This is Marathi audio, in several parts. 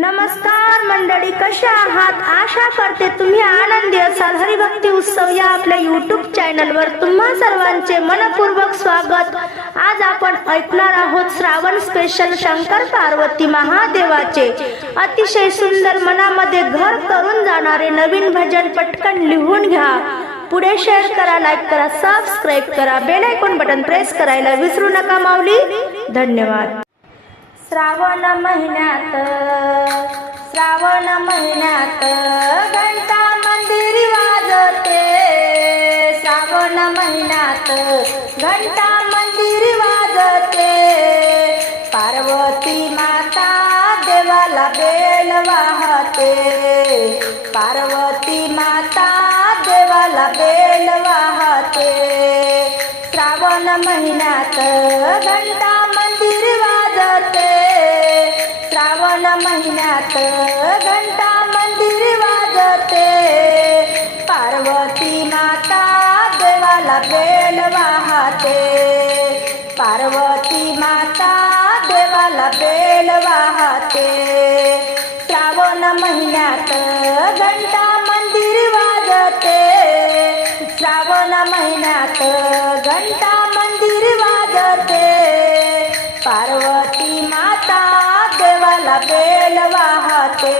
नमस्कार मंडळी, कशा आहात? आशा करते तुम्ही आनंदी असाल. हरिभक्ती उत्सव या आपल्या YouTube चॅनलवर तुम्हा सर्वांचे मनपूर्वक स्वागत. आज आपण ऐकणार आहोत श्रावण स्पेशल शंकर पार्वती महादेवाचे अतिशय सुंदर, मनामध्ये घर करून जाणारे नवीन भजन. पटकन लिहून घ्या, पुढे शेअर करा, लाईक करा, सबस्क्राईब करा, बेल आयकॉन बटन प्रेस करायला विसरू नका माऊली. धन्यवाद. श्रावण महिन्यात घंटा मंदिरी वाजते. श्रावण महिन्यात घंटा मंदिरी वाजते. पार्वती माता देवाला बेल वाहते. पार्वती माता देवाला बेल वाहते. श्रावण महिन्यात घंटा मंदिरी वाजते. श्रावण महिन्यात घंटा मंदिरी वाजते. पार्वती माता देवाला बेल वाहते. पार्वती माता देवाला बेल वाहते. श्रावण महिन्यात घंटा मंदिरी वाजते. श्रावण महिन्यात घंटा मंदिरी वाजते. पार्वती माता देवाला बेल वाहते.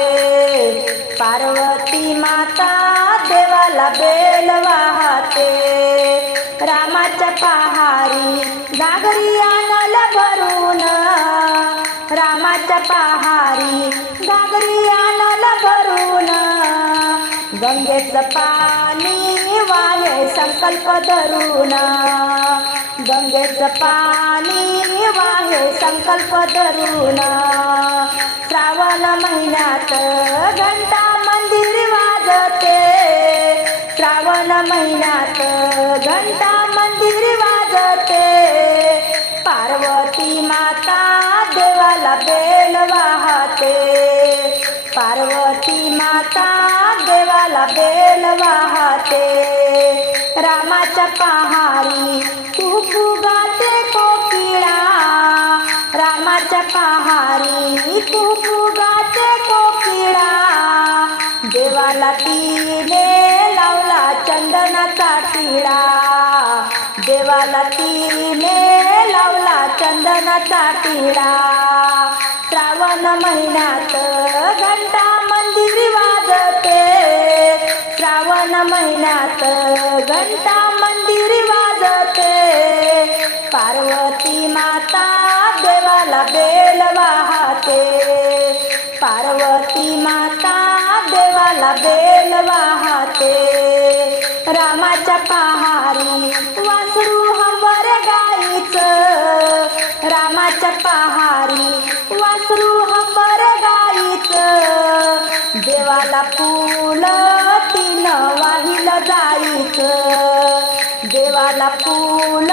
पार्वती माता देवाला बेल वाहते. रामाच्या पहारी घागरी आणल भरून. रामाच्या पहारी घागरी आणल भरून. गंगेचं पाणी वाहे संकल्प धरून. गंगेचं पाणी वाहे संकल्प धरून. श्रावण महिन्यात घंटा मंदिरी वाजते. श्रावण महिन्यात घंटा मंदिरी वाजते. पार्वती माता देवाला बेल वाहते. पार्वती माता देवाला बेल वाहते. रामाच्या पहारी कुकू गाते कोकिळा. रामाच्या पहारी कुकू गाते कोकिळा. देवाला तिने लावला चंदनाचा टिळा. देवाला तिने लावला चंदनाचा टिळा. श्रावण महिन्यात घंटा मंदिरी वाजते. श्रावण महिन्यात घंटा मंदिरी वाजते. पार्वती माता देवाला बेल वाहते. पार्वती माता देवाला बेल वाहते. रामाच्या पहारी वासरू हंबर गाईचं. रामाच्या पहारी वासरू हंबर गाईचं. देवाला फूल तिनं वाहिलं जायचं. देवाला फूल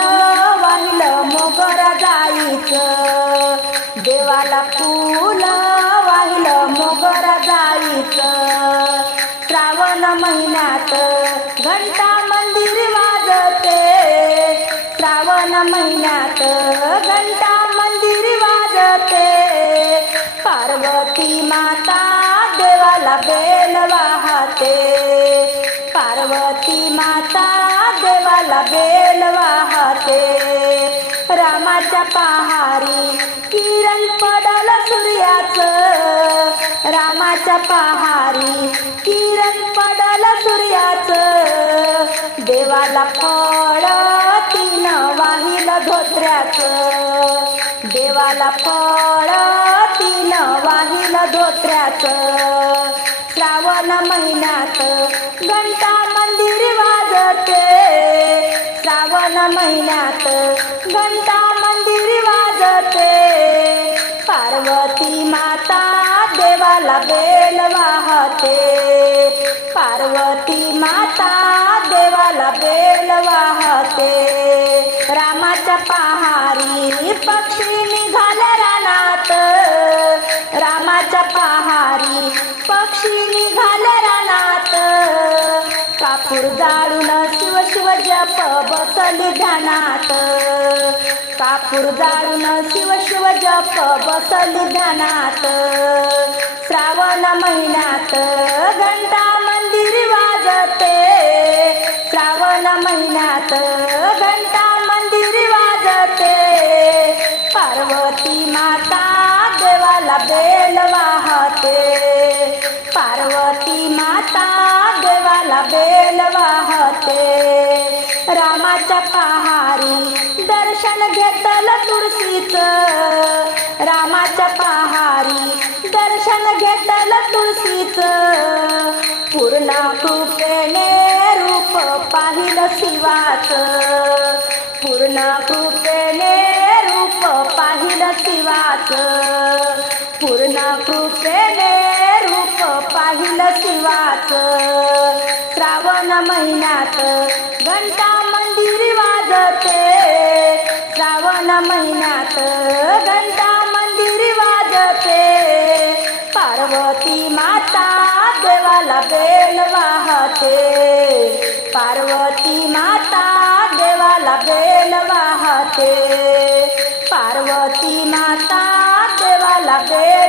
वाहिलं मोगर जायचं. देवाला फूल वाहिलं मोगर जायचं. श्रावण महिन्यात घंटा मंदिरी वाजते. श्रावण महिन्यात घंटा मंदिरी वाजते. पार्वती माता देवाला बेल वाहते. पार्वती माता देवाला बेल वाहते. रामाच्या पहारी किरण पडल सूर्याचं. रामाच्या पहारी किरण पडल सूर्याचं. देवाला फळ तिनं वाहिलं धोत्र्याचं. देवाला फळ तिनं वाहिलं धोत्र्याचं. श्रावण महिन्यात घंटा मंदिरी वाजते. श्रावण महिन्यात घंटा मंदिरी वाजते. पार्वती माता देवाला बेल वाहते. पार्वती माता देवाला बेल वाहते. रामाच्या पहारी पक्षी निघाले रानात. रामाच्या पहारी पक्षी निघाले रानात. कापूर जाळून शिव शिव जप बसली ध्यानात. कापूर जाळून शिव शिव जप बसली ध्यानात. महिन्यात घंटा मंदिर वाजते, श्रावण महिन्यात घंटा मंदिर वाजते, पार्वती माता देवाला बेल वाहते, पार्वती माता देवाला बेल वाहते, रामाच्या पहारी दर्शन घेतल तुळशीचं, रामाच्या पहारी दर्शन घेतल तुळशीचं, पूर्ण कृपेने रूप पाहिलं शिवाचं, पूर्ण कृपेने रूप पाहिलं शिवाचं, पूर्ण कृपेने रूप पाहिलं शिवाचं, श्रावण महिन्यात घंटा मंदिर वाजते, श्रावण महिन्यात घंटा मंदिर वाजते, पार्वती माता देवाला बेल वाहते, पार्वती माता देवाला बेल वाहते, पार्वती माता देवाला बेल